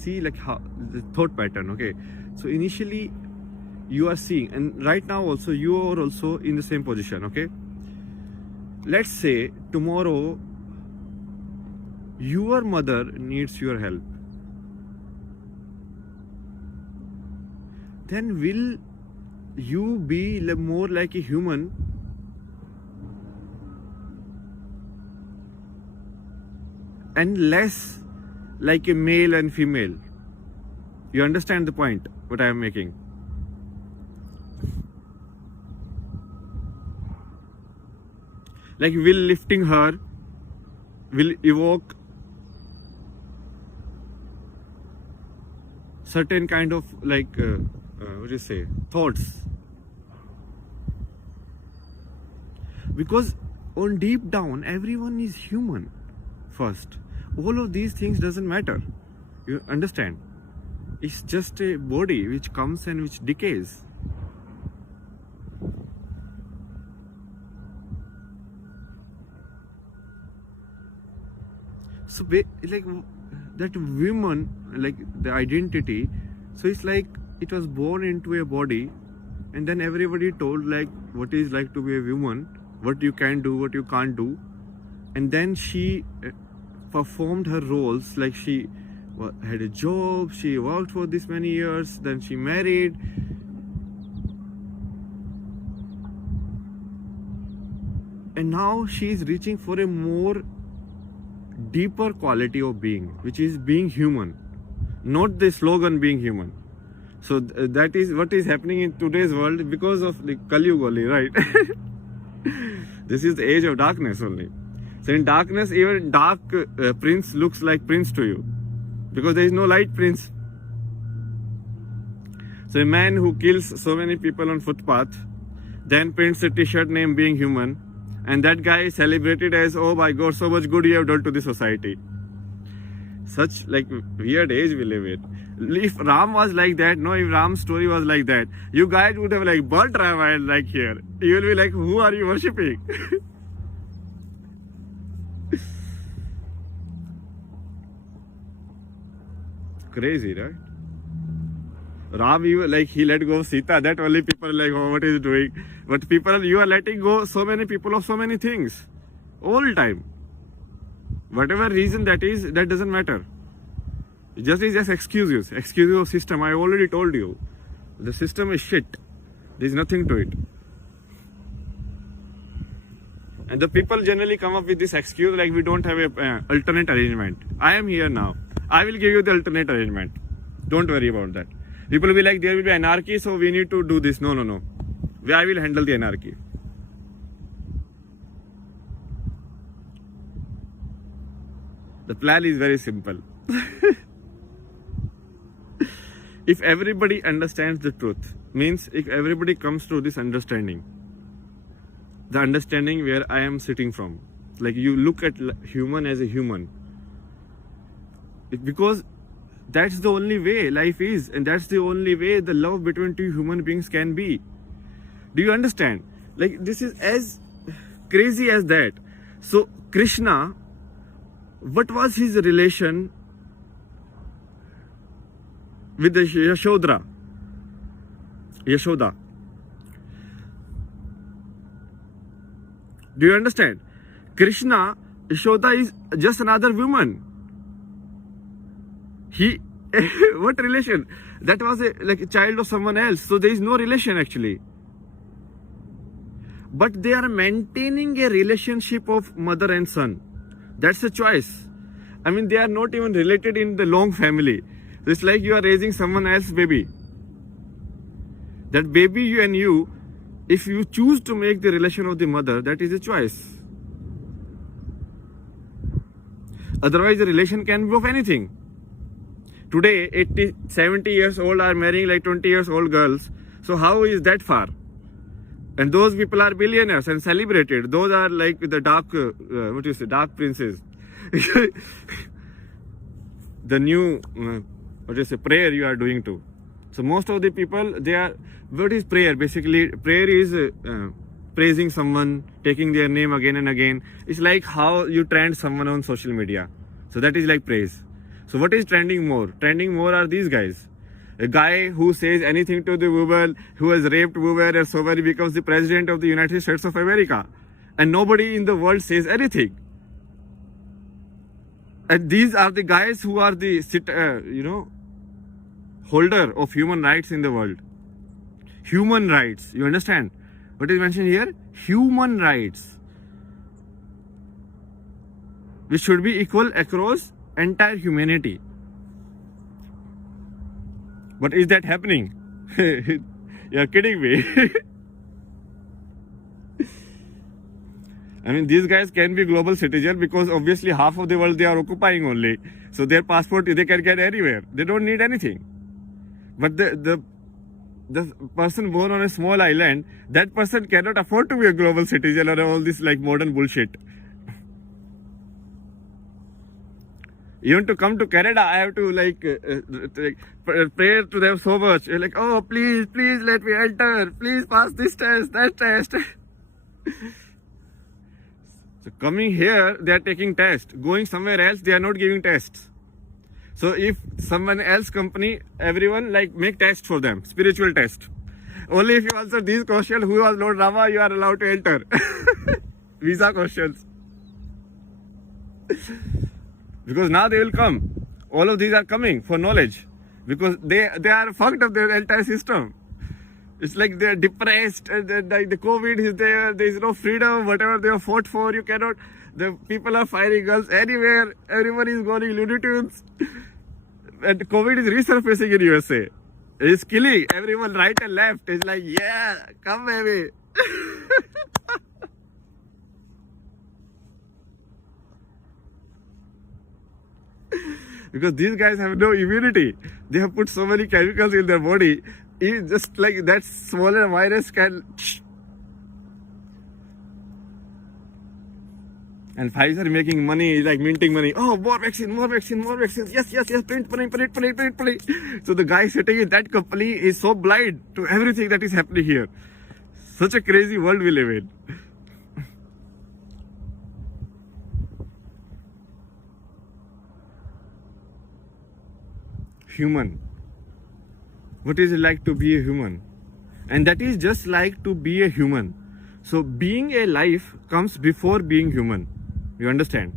see like how the thought pattern. Okay, so initially you are seeing, and right now also you are also in the same position. Okay, let's say tomorrow your mother needs your help, then will you be more like a human and less like a male and female? You understand the point what I am making? Like, will lifting her will evoke certain kind of like what do you say, thoughts? Because on deep down everyone is human first. All of these things doesn't matter, you understand? It's just a body which comes and which decays. So like that woman, like the identity, so it's like it was born into a body, and then everybody told like what is like to be a woman, what you can do, what you can't do, and then she performed her roles. Like she had a job, she worked for this many years, then she married, and now she is reaching for a more deeper quality of being, which is being human, not the slogan being human. So that is what is happening in today's world because of the Kali Yuga only, right? This is the age of darkness only. So in darkness, even dark prince looks like prince to you, because there is no light prince. So a man who kills so many people on footpath, then prints a t-shirt name being human, and that guy is celebrated as, oh my god, so much good you have done to the society. Such like weird age we live in. If Ram was like that, no, if Ram's story was like that, you guys would have like burnt Ramayana like here. You will be like, who are you worshipping? Crazy, right? Ram, you like he let go of Sita, that only people like, oh, what is he doing? But people, you are letting go so many people of so many things all the time. Whatever reason that is, that doesn't matter. It just is just excuses of system. I already told you, the system is shit. There is nothing to it. And the people generally come up with this excuse like we don't have a alternate arrangement. I am here now. I will give you the alternate arrangement. Don't worry about that. People will be like, there will be anarchy, so we need to do this. No. I will handle the anarchy. The plan is very simple. If everybody understands the truth, means if everybody comes to this understanding, the understanding where I am sitting from, like you look at human as a human, because that's the only way life is, and that's the only way the love between two human beings can be. Do you understand? Like this is as crazy as that. So Krishna, what was his relation with the Yashoda? Do you understand? Krishna, Yashoda is just another woman. He, what relation? That was like a child of someone else. So there is no relation actually. But they are maintaining a relationship of mother and son. That's a choice. I mean, they are not even related in the long family. It's like you are raising someone else's baby. That baby, you and you, if you choose to make the relation of the mother, that is a choice. Otherwise, the relation can be of anything. Today, 80, 70 years old are marrying like 20 years old girls. So how is that far? And those people are billionaires and celebrated. Those are like the dark, dark princes. The new, prayer you are doing too. So most of the people, they are, what is prayer? Basically, prayer is praising someone, taking their name again and again. It's like how you trend someone on social media. So that is like praise. So what is trending more? Trending more are these guys. A guy who says anything to the woman, who has raped women, and so he becomes the president of the United States of America. And nobody in the world says anything. And these are the guys who are the, holder of human rights in the world. Human rights. You understand? What is mentioned here? Human rights. Which should be equal across entire humanity. But is that happening? You're kidding me. I mean, these guys can be global citizens because obviously half of the world they are occupying only. So their passport, they can get anywhere. They don't need anything. But the person born on a small island, that person cannot afford to be a global citizen or all this like modern bullshit. Even to come to Canada, I have to pray to them so much. Like, oh, please let me enter. Please pass this test, that test. So coming here, they are taking tests. Going somewhere else, they are not giving tests. So if someone else company, everyone make tests for them, spiritual test. Only if you answer these questions, who was Lord Rama, you are allowed to enter. Visa questions. Because now they will come. All of these are coming for knowledge. Because they are fucked up their entire system. It's like they are depressed. And then, the COVID is there. There is no freedom. Whatever they have fought for, you cannot. The people are firing guns anywhere. Everyone is going Looney Tunes. And COVID is resurfacing in USA. It's killing everyone right and left. It's like, yeah, come baby. Because these guys have no immunity. They have put so many chemicals in their body. It's just like that smaller virus can. And Pfizer making money, like minting money. Oh, more vaccine. Yes. Print. So the guy sitting in that company is so blind to everything that is happening here. Such a crazy world we live in. Human. What is it like to be a human? And that is just like to be a human. So being a life comes before being human. You understand?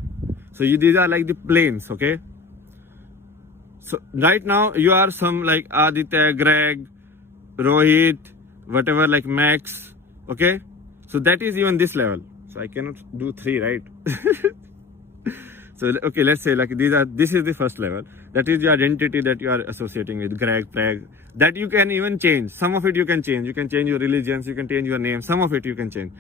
So these are like the planes, okay? So right now you are some like Aditya, Greg, Rohit, whatever, like Max, okay? So that is even this level. So I cannot do 3, right? So okay, let's say like this is the first level. That is the identity that you are associating with Greg, Preg. That you can even change. Some of it you can change. You can change your religions, you can change your name. Some of it you can change.